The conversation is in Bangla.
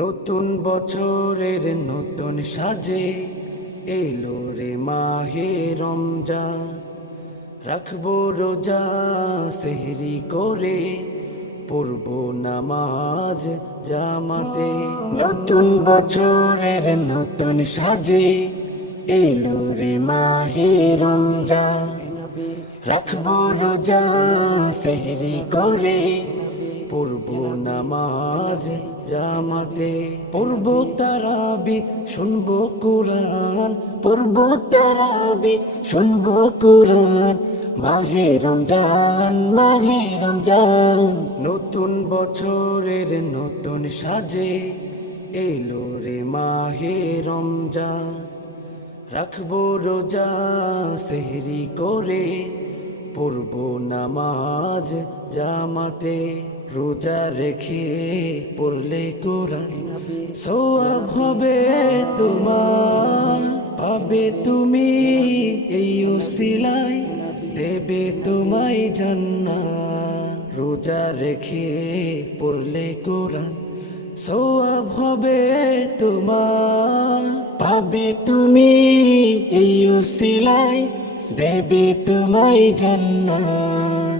নতুন বছরের নতুন সাজে এলো রে মাহে রমজান। রাখবো রোজা সেহরি করে, পড়ব নামাজ জামাতে। নতুন বছরের নতুন সাজে এলো রে মাহে রমজান। রাখবো রোজা সেহরি করে, পড়ব নামাজ জামাতে। পড়ব তারাবি শুনবো কোরআন, পড়ব তারাবি শুনবো কোরআন। মাহে রমজান, মাহে রমজান। নতুন বছরের নতুন সাজে এলো রে মাহে রমজান। রাখবো রোজা সেহরি করে, পড়ব নামাজ জামাতে। রোজা রেখে পড়লে কোরআন সওয়াব হবে তোমার, পাবে তুমি এই উসিলায়, দেবে তোমায় জান্নাত। রোজা রেখে পড়লে কোরআন সওয়াব হবে তোমার, পাবে তুমি এই উসিলায়, দেবে তোমায় জান্নাত।